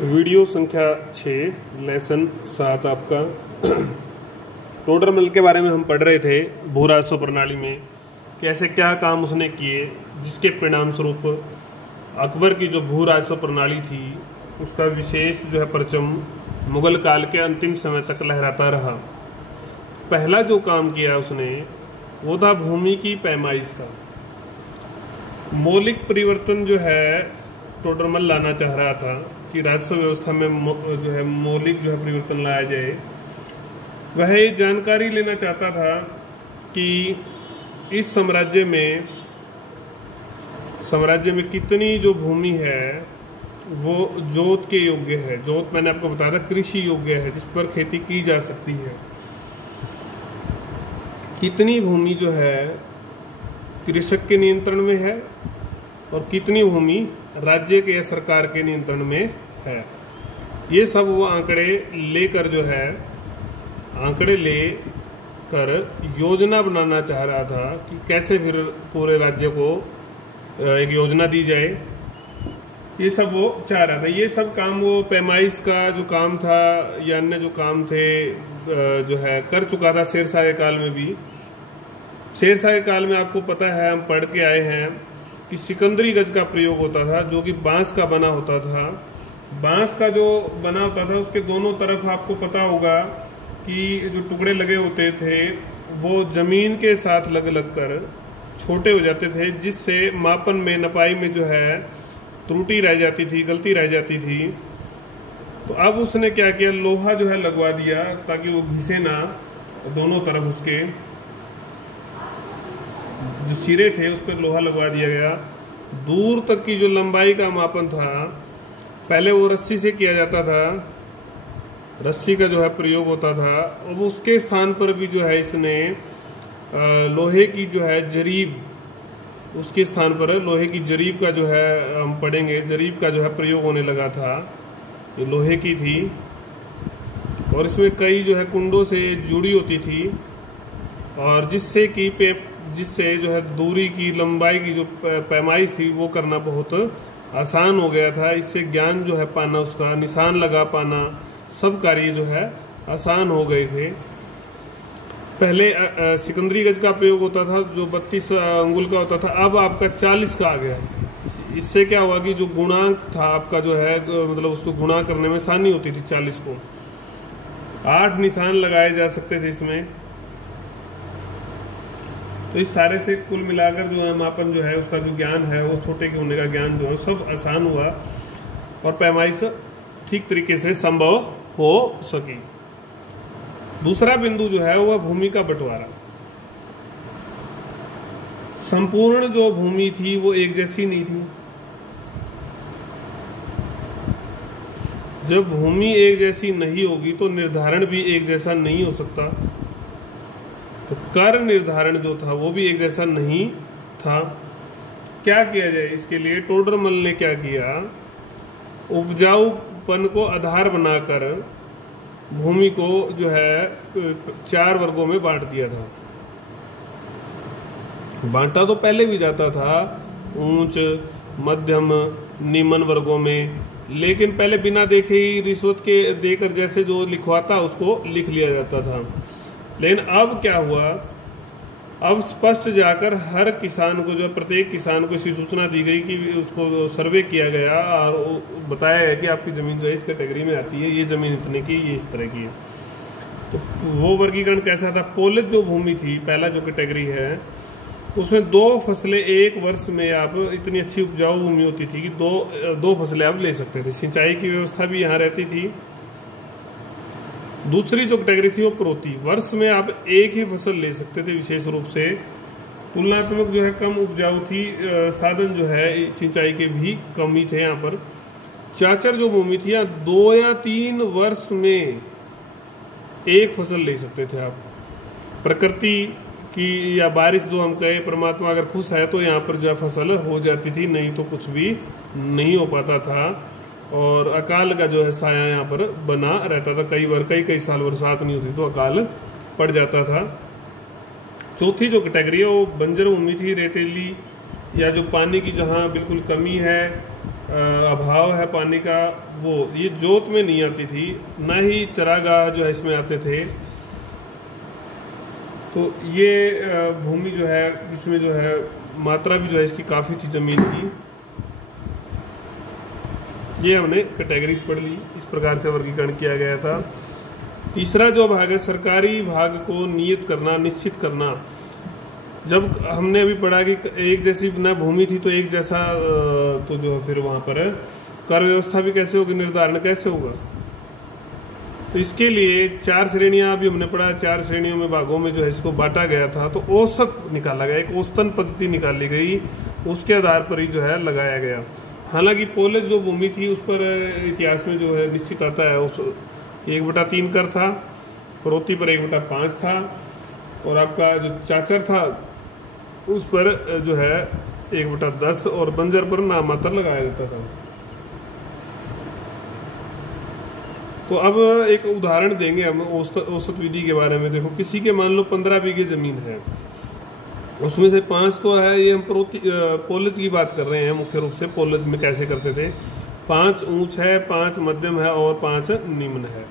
Video संख्या 6 lesson 7 आपका Tudor मल के बारे में हम पढ़ रहे थे। भू राजस्व प्रणाली में कैसे क्या काम उसने किए, जिसके परिणाम स्वरूप अकबर की जो भू राजस्व प्रणाली थी उसका विशेष जो है परचम मुगल काल के अंतिम समय तक लहराता रहा। पहला जो काम किया उसने वो था भूमि की पैमाइश का। मौलिक परिवर्तन जो है टोडरमल लाना चाह रहा था कि राजस्व व्यवस्था में जो है मौलिक जो है परिवर्तन लाया जाए। वह ये जानकारी लेना चाहता था कि इस साम्राज्य में कितनी जो भूमि है वो जोत के योग्य है। जोत मैंने आपको बताया था कृषि योग्य है, जिस पर खेती की जा सकती है। कितनी भूमि जो है कृषक के नियंत्रण में है और कितनी भूमि राज्य के या सरकार के नियंत्रण में है। ये सब वो आंकड़े लेकर योजना बनाना चाह रहा था कि कैसे फिर पूरे राज्य को एक योजना दी जाए। ये सब वो चाह रहा था। ये सब काम वो पैमाइश का जो काम था या अन्य जो काम थे जो है कर चुका था शेरशाह के काल में भी। शेरशाह के काल में आपको पता है, हम पढ़ के आए हैं कि सिकंदरी गज का प्रयोग होता था, जो कि बांस का बना होता था। बांस का जो बना होता था उसके दोनों तरफ आपको पता होगा कि जो टुकड़े लगे होते थे वो जमीन के साथ लग कर छोटे हो जाते थे, जिससे मापन में नपाई में जो है त्रुटि रह जाती थी, गलती रह जाती थी। तो अब उसने क्या किया, लोहा जो है लगवा दिया ताकि वो घिसे ना। दोनों तरफ उसके जो सिरे थे उस पर लोहा लगवा दिया गया। दूर तक की जो लंबाई का मापन था पहले वो रस्सी से किया जाता था, रस्सी का जो है प्रयोग होता था। अब उसके स्थान पर भी जो है इसने लोहे की जो है जरीब, उसके स्थान पर लोहे की जरीब का जो है हम पढ़ेंगे, जरीब का जो है प्रयोग होने लगा था। ये लोहे की थी और इसमें कई जो है कुंडों से जुड़ी होती थी, और जिससे जो है दूरी की लंबाई की जो पैमाइश थी वो करना बहुत आसान हो गया था। इससे ज्ञान जो है पाना, उसका निशान लगा पाना, सब कार्य जो है आसान हो गए थे। पहले सिकंदरी गज का प्रयोग होता था जो 32 अंगुल का होता था, अब आपका 40 का आ गया। इससे क्या हुआ कि जो गुणांक था आपका जो है मतलब उसको गुणा करने में आसानी होती थी। 40 को 8 निशान लगाए जा सकते थे इसमें। तो इस सारे से कुल मिलाकर जो है मापन जो है उसका जो ज्ञान है वो छोटे के होने का ज्ञान जो है सब आसान हुआ और पैमाइश ठीक तरीके से संभव हो सकी। दूसरा बिंदु जो है वह भूमि का बंटवारा। संपूर्ण जो भूमि थी वो एक जैसी नहीं थी। जब भूमि एक जैसी नहीं होगी तो निर्धारण भी एक जैसा नहीं हो सकता। तो कर निर्धारण जो था वो भी एक जैसा नहीं था। क्या किया जाए इसके लिए? टोडरमल ने क्या किया, उपजाऊपन को आधार बनाकर भूमि को जो है 4 वर्गों में बांट दिया था। बांटा तो पहले भी जाता था उच्च, मध्यम, निम्न वर्गों में, लेकिन पहले बिना देखे ही रिश्वत के देकर जैसे जो लिखवाता उसको लिख लिया जाता था। लेकिन अब क्या हुआ, अब स्पष्ट जाकर हर किसान को जो प्रत्येक किसान को ऐसी सूचना दी गई कि उसको सर्वे किया गया और बताया गया कि आपकी जमीन जो है इस कैटेगरी में आती है, ये जमीन इतने की, ये इस तरह की है। तो वो वर्गीकरण कैसा था? पोलित जो भूमि थी, पहला जो कैटेगरी है उसमें 2 फसलें एक वर्ष में आप, इतनी अच्छी उपजाऊ भूमि होती थी कि दो फसलें आप ले सकते थे। सिंचाई की व्यवस्था भी यहाँ रहती थी। दूसरी जो कैटेगरी थी वो प्रोती, वर्ष में आप एक ही फसल ले सकते थे। विशेष रूप से तुलनात्मक जो है कम उपजाऊ थी, साधन जो है सिंचाई के भी कम ही थे यहाँ पर। चाचर जो भूमि थी यहाँ 2 या 3 वर्ष में एक फसल ले सकते थे आप। प्रकृति की या बारिश जो हम कहे, परमात्मा अगर खुश है तो यहाँ पर जो फसल हो जाती थी, नहीं तो कुछ भी नहीं हो पाता था। और अकाल का जो है साया यहाँ पर बना रहता था। कई बार कई साल बरसात नहीं होती तो अकाल पड़ जाता था। चौथी जो कैटेगरी है वो बंजर भूमि थी, रेतीली या जो पानी की जहाँ बिल्कुल कमी है अभाव है पानी का, वो ये जोत में नहीं आती थी, ना ही चरागाह जो है इसमें आते थे। तो ये भूमि जो है इसमें जो है मात्रा भी जो है इसकी काफ़ी थी ज़मीन की। ये हमने कैटेगरीज पढ़ ली, इस प्रकार से वर्गीकरण किया गया था। तीसरा जो भाग है सरकारी भाग को नियत करना, निश्चित करना। जब हमने अभी पढ़ा कि एक जैसी ना भूमि थी तो एक जैसा तो जो फिर वहाँ पर कर व्यवस्था भी कैसे होगी, निर्धारण कैसे होगा। तो इसके लिए 4 श्रेणियां अभी हमने पढ़ा, 4 श्रेणियों में भागों में जो है इसको बांटा गया था। तो औसत निकाला गया, एक औसतन पद्धति निकाली गई, उसके आधार पर ही जो है लगाया गया। हालांकि पोलज जो भूमि थी उस पर इतिहास में जो है निश्चित आता है उस 1/3 कर था, फरोती पर 1/5 था, और आपका जो चाचर था उस पर जो है 1/10 और बंजर पर नामात्र लगाया जाता था। तो अब एक उदाहरण देंगे हम औसत विधि के बारे में। देखो किसी के मान लो 15 बीघे जमीन है, उसमें से 5 तो है, ये हम पोलज की बात कर रहे हैं मुख्य रूप से। पोलज में कैसे करते थे, 5 ऊंच है, 5 मध्यम है और 5 निम्न है।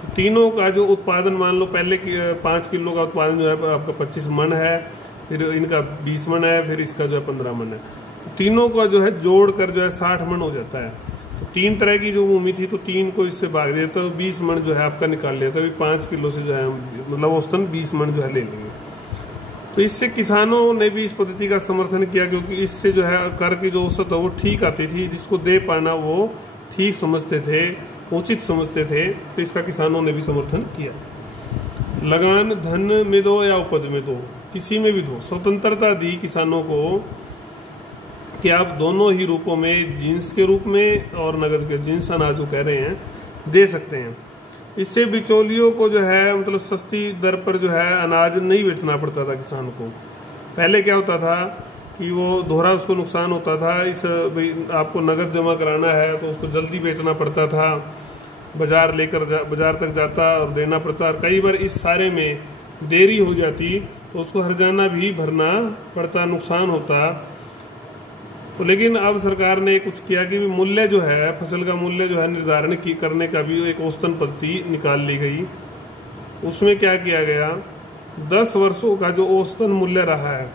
तो तीनों का जो उत्पादन मान लो पहले 5 किलो का उत्पादन जो है आपका 25 मन है, फिर इनका 20 मन है, फिर इसका जो है 15 मन है। तो तीनों का जो है जोड़ कर जो है 60 मन हो जाता है। तो 3 तरह की जो भूमि थी तो 3 को इससे भाग देता तो 20 मन जो है आपका निकाल लेता है। 5 किलो से जो है मतलब औसतन 20 मन जो है ले लेंगे। तो इससे किसानों ने भी इस पद्धति का समर्थन किया, क्योंकि इससे जो है कर की जो औसत है वो ठीक आती थी, जिसको दे पाना वो ठीक समझते थे, उचित समझते थे। तो इसका किसानों ने भी समर्थन किया। लगान धन में दो या उपज में दो, किसी में भी दो, स्वतंत्रता दी किसानों को कि आप दोनों ही रूपों में, जिन्स के रूप में और नगद के, जिन्स अनाज को कह रहे हैं, दे सकते हैं। इससे बिचौलियों को जो है मतलब सस्ती दर पर जो है अनाज नहीं बेचना पड़ता था किसान को। पहले क्या होता था कि वो दोहरा उसको नुकसान होता था। इस आपको नगद जमा कराना है तो उसको जल्दी बेचना पड़ता था, बाजार तक जाता और देना पड़ता, और कई बार इस सारे में देरी हो जाती तो उसको हर्जाना भी भरना पड़ता, नुकसान होता। तो लेकिन अब सरकार ने कुछ किया कि मूल्य जो है, फसल का मूल्य जो है निर्धारण करने का भी एक औसतन पद्धति निकाल ली गई। उसमें क्या किया गया, 10 वर्षों का जो औसतन मूल्य रहा है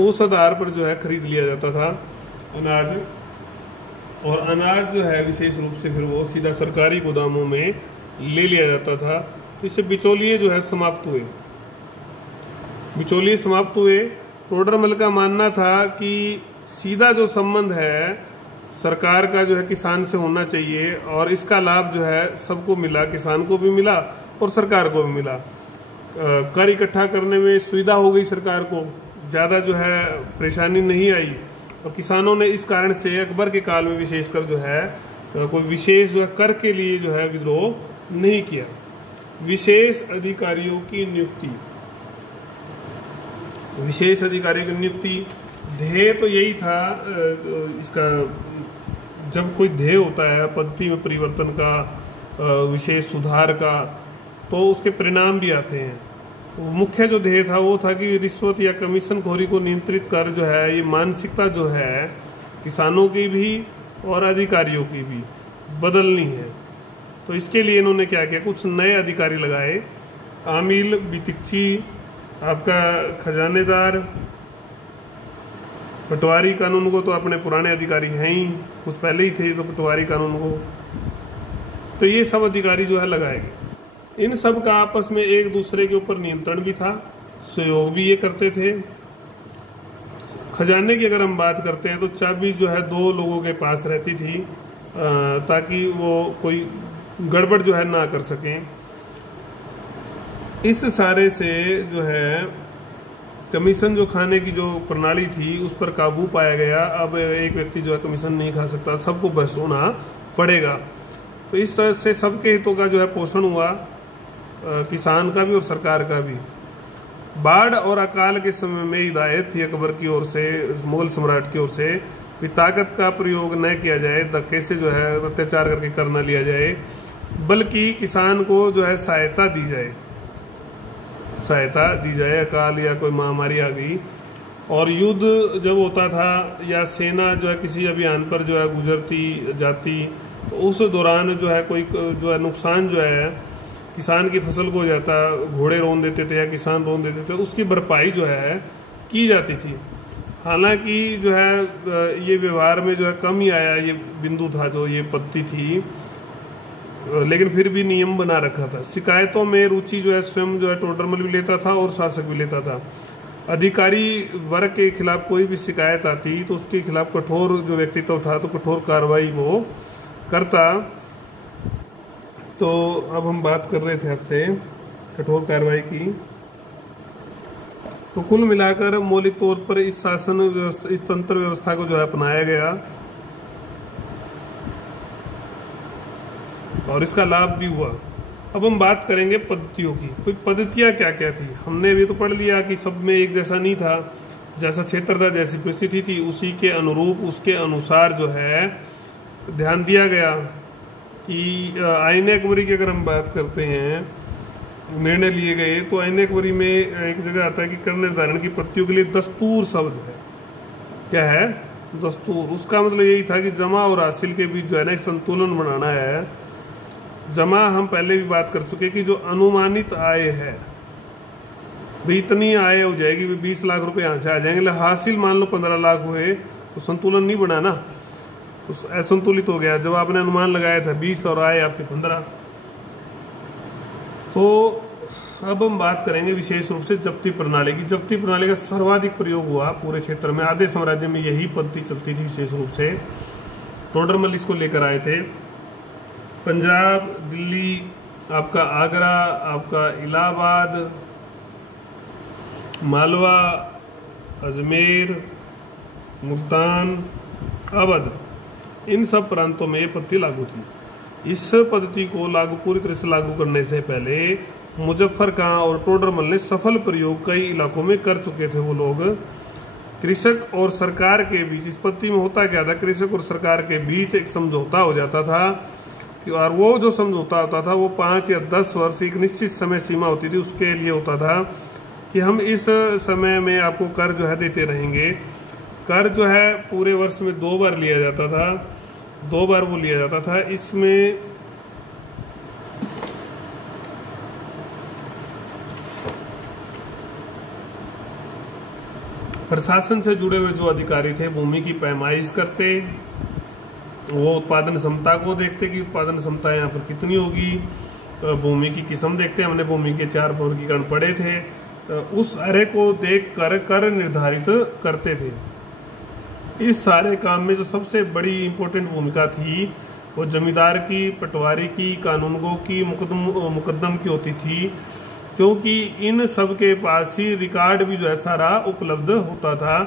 उस आधार पर जो है खरीद लिया जाता था अनाज। और अनाज जो है विशेष रूप से फिर वो सीधा सरकारी गोदामों में ले लिया जाता था। तो इससे बिचौलिए जो है समाप्त हुए, बिचौलिए समाप्त हुए। टोडरमल का मानना था कि सीधा जो संबंध है सरकार का जो है किसान से होना चाहिए, और इसका लाभ जो है सबको मिला, किसान को भी मिला और सरकार को भी मिला। कर इकट्ठा करने में सुविधा हो गई सरकार को, ज़्यादा जो है परेशानी नहीं आई। और किसानों ने इस कारण से अकबर के काल में विशेषकर जो है कोई विशेष जो है कर के लिए जो है विद्रोह नहीं किया। विशेष अधिकारियों की नियुक्ति, विशेष अधिकारियों की नियुक्ति, ध्येय तो यही था इसका। जब कोई ध्येय होता है पद्धति में परिवर्तन का, विशेष सुधार का, तो उसके परिणाम भी आते हैं। मुख्य जो ध्येय था वो था कि रिश्वत या कमीशन खोरी को नियंत्रित कर जो है ये मानसिकता जो है किसानों की भी और अधिकारियों की भी बदलनी है। तो इसके लिए इन्होंने क्या किया, कुछ नए अधिकारी लगाए। आमिल, बितिक्ची, आपका खजानेदार, पटवारी कानून को तो अपने पुराने अधिकारी हैं ही, कुछ पहले ही थे तो पटवारी कानून को, तो ये सब अधिकारी जो है लगाए गए। इन सब का आपस में एक दूसरे के ऊपर नियंत्रण भी था, सहयोग भी ये करते थे। खजाने की अगर हम बात करते हैं तो चाबी जो है 2 लोगों के पास रहती थी, ताकि वो कोई गड़बड़ जो है ना कर सकें। इस सारे से जो है कमीशन जो खाने की जो प्रणाली थी उस पर काबू पाया गया। अब एक व्यक्ति जो है कमीशन नहीं खा सकता, सबको भ्रष्ट होना पड़ेगा। तो इस से सबके हितों का जो है पोषण हुआ, किसान का भी और सरकार का भी। बाढ़ और अकाल के समय में हिदायत थी अकबर की ओर से, मुगल सम्राट की ओर से, कि ताकत का प्रयोग न किया जाए, धक्के से जो है अत्याचार करके कर न लिया जाए, बल्कि किसान को जो है सहायता दी जाए। अकाल या कोई महामारी आ गई और युद्ध जब होता था या सेना जो है किसी अभियान पर जो है गुजरती जाती, तो उस दौरान जो है कोई जो है नुकसान जो है किसान की फसल को हो जाता, घोड़े रोन देते थे या किसान रोन देते थे, उसकी भरपाई जो है की जाती थी। हालांकि जो है ये व्यवहार में जो है कम ही आया, ये बिंदु था जो ये पद्धति थी, लेकिन फिर भी नियम बना रखा था। शिकायतों में रुचि जो है स्वयं जो है टोडरमल भी लेता था और शासक भी लेता था। अधिकारी वर्ग के खिलाफ कोई भी शिकायत आती तो उसके खिलाफ कठोर जो व्यक्तित्व था तो कठोर कार्रवाई वो करता। तो अब हम बात कर रहे थे आपसे कठोर कार्रवाई की। तो कुल मिलाकर मौलिक तौर पर इस शासन व्यवस्था, इस तंत्र व्यवस्था को जो है अपनाया गया और इसका लाभ भी हुआ। अब हम बात करेंगे पद्धतियों की। तो पद्धतियां क्या क्या थी, हमने भी तो पढ़ लिया कि सब में एक जैसा नहीं था, जैसा क्षेत्र था जैसी परिस्थिति थी उसी के अनुरूप उसके अनुसार जो है ध्यान दिया गया। कि आईने अकबरी की अगर हम बात करते हैं, निर्णय लिए गए, तो आईने अकबरी में एक जगह आता है कि कर निर्धारण की पद्धतियों के लिए दस्तूर शब्द है। क्या है? दस्तूर। उसका मतलब यही था कि जमा और हासिल के बीच जो है ना एक संतुलन बनाना है। जमा हम पहले भी बात कर चुके कि जो अनुमानित आय है भाई इतनी आय हो जाएगी, 20 लाख रुपए यहाँ से आ जाएंगे, हासिल मान लो 15 लाख हुए तो संतुलन नहीं बना ना, तो असंतुलित हो गया। जब आपने अनुमान लगाया था 20 और आए आपके 15। तो अब हम बात करेंगे विशेष रूप से जब्ती प्रणाली की। जब्ती प्रणाली का सर्वाधिक प्रयोग हुआ पूरे क्षेत्र में, आधे साम्राज्य में यही पद्धति चलती थी विशेष रूप से। टोडरमल इसको लेकर आए थे। पंजाब, दिल्ली, आपका आगरा, आपका इलाहाबाद, मालवा, अजमेर, मुल्तान, अवध, इन सब प्रांतों में ये पद्धति लागू थी। इस पद्धति को पूरी तरह से लागू करने से पहले मुजफ्फर खां और टोडरमल ने सफल प्रयोग कई इलाकों में कर चुके थे वो लोग। कृषक और सरकार के बीच इस पद्धति में होता क्या था, कृषक और सरकार के बीच एक समझौता हो जाता था, और वो जो समझौता होता था वो 5 या 10 वर्ष एक निश्चित समय सीमा होती थी, उसके लिए होता था कि हम इस समय में आपको कर जो है देते रहेंगे। कर जो है पूरे वर्ष में 2 बार लिया जाता था, 2 बार वो लिया जाता था। इसमें प्रशासन से जुड़े हुए जो अधिकारी थे भूमि की पैमाइश करते, वो उत्पादन क्षमता को देखते कि उत्पादन क्षमता यहाँ पर कितनी होगी, भूमि की किस्म देखते। हमने भूमि के 4 वर्गीकरण पढ़े थे, उस अरे को देख कर निर्धारित करते थे। इस सारे काम में जो सबसे बड़ी इंपॉर्टेंट भूमिका थी वो जमींदार की, पटवारी की, कानूनगो की, मुकद्दम की होती थी, क्योंकि इन सब के पास ही रिकॉर्ड भी जो है सारा उपलब्ध होता था।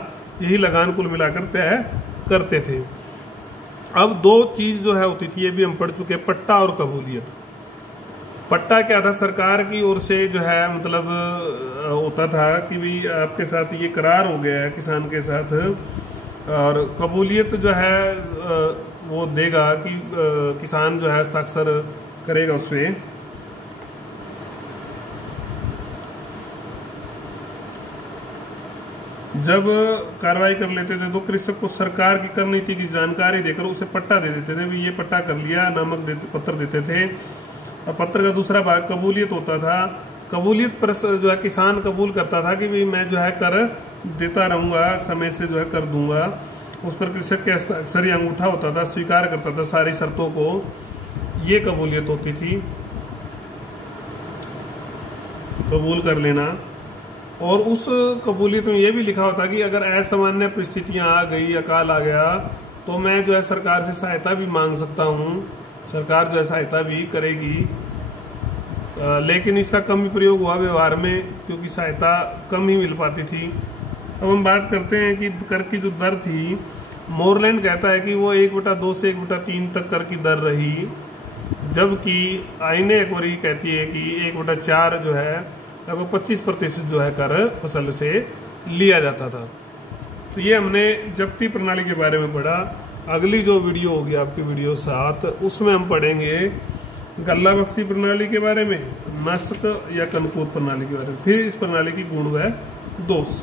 यही लगान कुल मिलाकर तय करते थे। अब 2 चीज जो है होती थी, ये भी हम पढ़ चुके, पट्टा और कबूलियत। पट्टा क्या था, सरकार की ओर से जो है मतलब होता था कि भाई आपके साथ ये करार हो गया है किसान के साथ, और कबूलियत जो है वो देगा कि किसान जो है हस्ताक्षर करेगा उसमें। जब कार्रवाई कर लेते थे तो कृषक को सरकार की कर नीति की जानकारी देकर उसे पट्टा दे देते थे, ये पट्टा कर लिया नामक पत्र देते थे। और पत्र का दूसरा भाग कबूलियत होता था। कबूलियत पर जो है किसान कबूल करता था कि भाई मैं जो है कर देता रहूंगा, समय से जो है कर दूंगा। उस पर कृषक के अक्सर ही अंगूठा होता था, स्वीकार करता था सारी शर्तों को, ये कबूलियत होती थी, कबूल कर लेना। और उस कबूलियत में यह भी लिखा होता कि अगर असामान्य परिस्थितियां आ गई, अकाल आ गया, तो मैं जो है सरकार से सहायता भी मांग सकता हूँ, सरकार जो है सहायता भी करेगी। लेकिन इसका कम ही प्रयोग हुआ व्यवहार में, क्योंकि सहायता कम ही मिल पाती थी। अब हम बात करते हैं कि कर की जो दर थी, मोरलैंड कहता है कि वो 1/2 से 1/3 तक कर की दर रही, जबकि आईने अकबरी कहती है कि 1/4 जो है लगभग 25% जो है कर फसल से लिया जाता था। तो ये हमने जब्ती प्रणाली के बारे में पढ़ा। अगली जो वीडियो होगी आपकी वीडियो 7, उसमें हम पढ़ेंगे गल्ला बख्शी प्रणाली के बारे में, नस्क या कनकूत प्रणाली के बारे में, फिर इस प्रणाली की गुण व दोष।